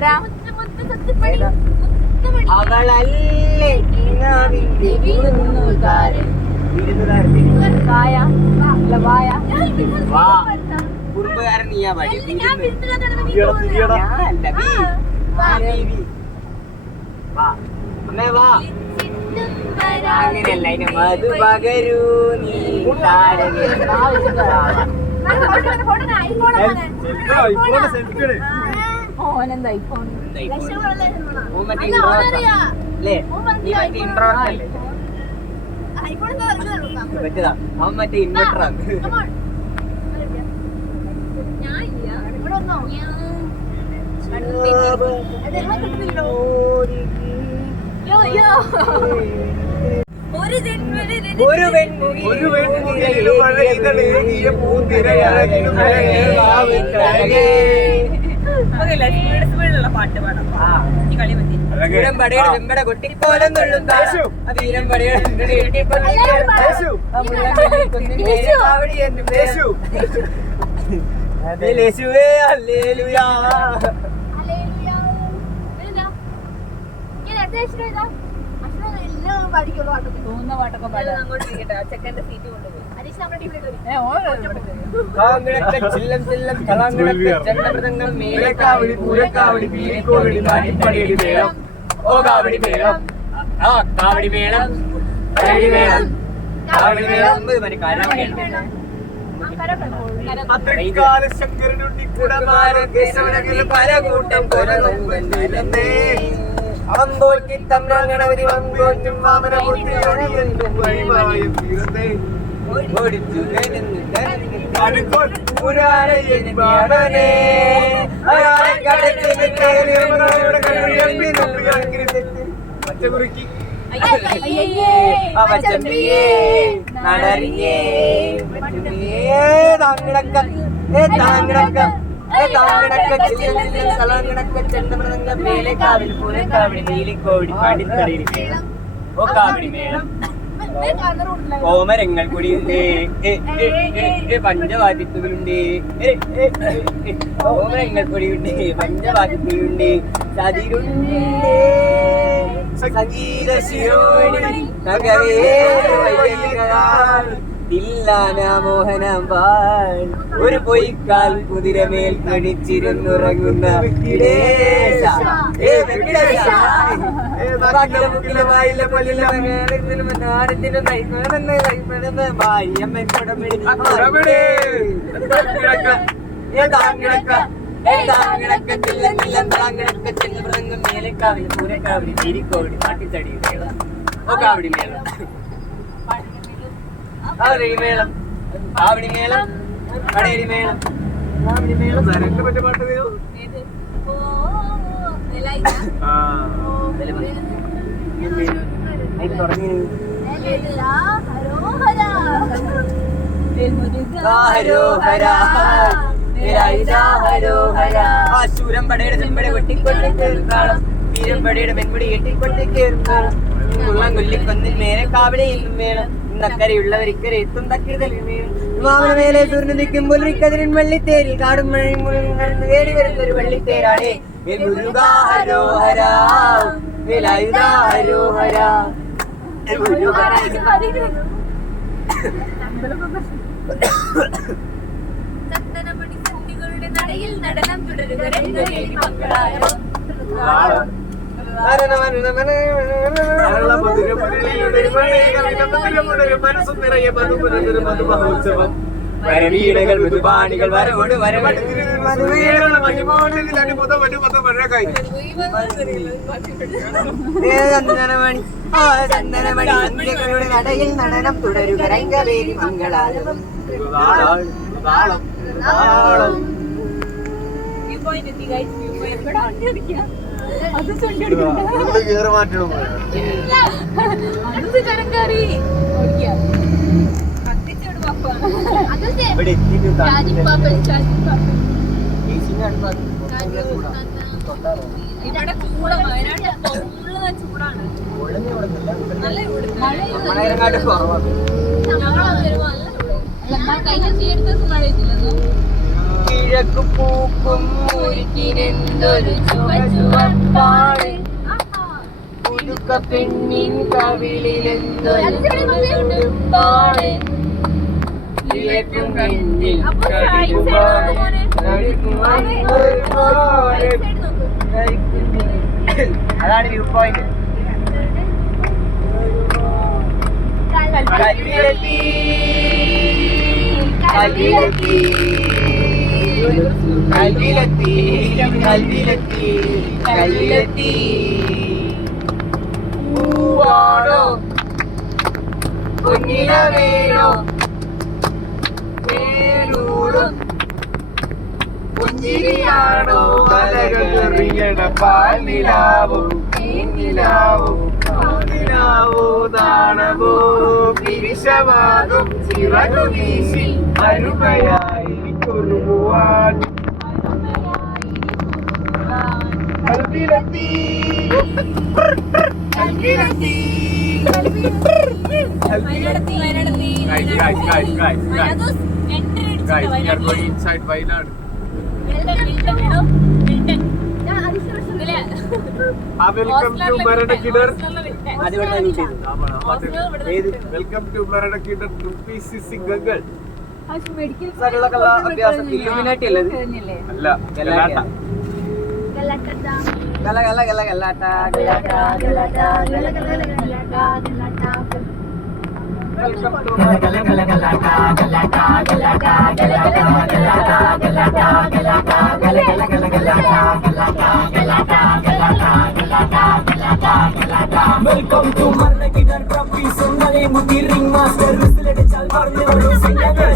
ആരാ അവളല്ലേ വിരുന്നുകാരൻ. കുറുമ്പുകാരൻ നീയാ പാടി അങ്ങനെയല്ല അതിന് മധു പകരൂ നീ താരകേ. ഓനെന്താ പറ്റതാ അവൻ മറ്റേ ഇൻവെർട്ടർ ആണ്. ഒരു പെൺമുകിൽ ഒരു പെൺമുകിലിനു മഴയിതളേകിയ പൂന്തിരയഴകിനു മഴയേറാവിട്ടഴകേ. പാട്ടൊക്കെ. പാടാ. അങ്ങോട്ട് ചെക്കന്റെ സീറ്റ് കൊണ്ടുപോയി. ഏ ഓൻ കാങ്കിളക്ക ചില്ലം ചില്ലം കളങ്കിളക്ക ചെണ്ടമൃതങ്ങൾ മേലക്കാവടി പൂരക്കാവടി പീലിക്കോവടി പാടിപ്പടിയടി മേളം ഓ കാവടി മേളം ആ കാവടി മേളം മേളം കാവടി പല കൂട്ടം വാമനമൂർത്തി ഒഴിയെന്നും വഴിമായും തീർന്നേ ഓടിച്ചു അടുക്കോൾ പുരാണനെ അയാളെ ചെണ്ടമൃതങ്ക മേലെ കാവിൽ പോലെ കാവിടി നീലിക്കോടി പാടിത്തടിയിൽ മേളം ഓ കാവിടി മേളം. കോമരങ്ങൾ ഏ, പഞ്ചവാദ്യത്തുകളുണ്ട് കോമരങ്ങൾ കൂടിയുണ്ട് പഞ്ചവാദ്യത്തുകളുണ്ട് ചതിരുണ്ട് സംഗീത ശിരോണി നഗരേ മോഹനമ്പാൾ ഒരു പൊയ്ക്കാൽ കുതിരമേൽ കടിച്ചിരുന്നുറങ്ങുന്ന മേലക്കാവിൽ പൂരക്കാവിൽ തിരിക്കോടി മാട്ടിത്തടി മേളം. ഓ കാവടി മേളം. തുടങ്ങി ശൂരം പടയുടെ ചെമ്പട വെട്ടിക്കൊണ്ട് കേൾക്കാളം വീരം പടയുടെ പെൺപടി കെട്ടിക്കൊണ്ട് കേൾക്കാളം മുള്ളം കൊല്ലിക്കൊന്നിൽ മേലെ കാവടിയിൽ വേണം. ഇന്നക്കരയുള്ളവർ ഇക്കരെ എത്തും തക്കിതലിൽ വേണം. മാമന മേലെ സൂര്യൻ നിൽക്കുമ്പോൾ കതിരൻ വള്ളിത്തേരിൽ കാടും മഴയും വേടി വരുന്ന ഒരു വള്ളിത്തേരാണേ. ഹരോഹര. ഹരോഹര. നടയിൽ നടനം തുടരുക. മനസ്സും നിറയെ മധുമഹോത്സവം വരവീടകൾ മൃദുപാണികൾ വരവോട് ചന്ദനമണി ആ ചന്ദനമണി സന്ധ്യകളുടെ നടയിൽ നടനം തുടരുക രംഗവേലി മംഗളാലം വ്യൂ പോയിന്റ് എത്തി ഗൈസ് വ്യൂ പോയിന്റ് ഇവിടെ ഇവിടെ ചൂട വയനാട് ഫുള്ള് ചൂടാണ്. അല്ല കഴിഞ്ഞ തീയറ്റേഴ്സ് മഴ ഇല്ലല്ലോ കിഴക്കു പൂക്കും മുരുക്കിനെന്തൊരു ചുവ ചുവപ്പാണ് പുതുക്ക പെണ്ണിൻ കവിളിലെന്തൊരു തുടുപ്പാണ് കിഴക്കും. കവിളിലെന്തൊരു അതാണ് വ്യൂ പോയിന്റ് കല്ലിലെത്തി കല്ലിലെത്തി കല്ലിലെത്തി കല്ലിലെത്തി കല്ലിലെത്തി. പൂവാണോ? പൊന്നിന വേണോ വേലൂടും പുഞ്ചിരിയാണോ വലകളെറിയണ പാലിലാവും തേനിലാവും പാലിലാവോ നാണവോ പിരിശവാകും ചിറകു വീശി അരുമയായി കുറുകുവാൻ കൽവിലെത്തി കൽവിലെത്തി വയനാടെത്തി, വയനാടെത്തി, Guys, guys, guys, guys, guys. Wayanad entry അടിച്ചിട്ട് Guys, we are Wayanad going inside Wayanad Milton, Milton, എടോ, മിൽട്ടൺ. ഇതിലെ ആ വെൽക്കം ടു മരണ ഇവിടെ ഏത്? വെൽക്കം ടു മരണ പി സി സി ಸರಳ ಕಲಾ ಅಭ್ಯಾಸ ಇಲ್ಯುಮಿನೇಟ್ ಇಲ್ಲ ಅಲ್ಲ ಗಲಾಟ ಗಲ ಗಲ ಗಲ ಗಲಾಟ ಗಲಾಟ ಗಲಾಟ ಗಲ ಗಲ ಗಲಾಟ ಗಲಾಟ வெல்கம் டு கல கல கலாட்டா கலாட்டா கலாட்டா கலாட்டா கலாட்டா கலாட்டா கலாட்டா கல கல கல கலாட்டா கலாட்டா கலாட்டா கலாட்டா கலாட்டா கலாட்டா கலாட்டா வெல்கம் டு மர்ல கிடர் ட்ரப்பி சுண்டலை முட்டி ரிங் மாஸ்டர் விசில் அடிச்சால் பறந்து வரும் சிங்கங்கள்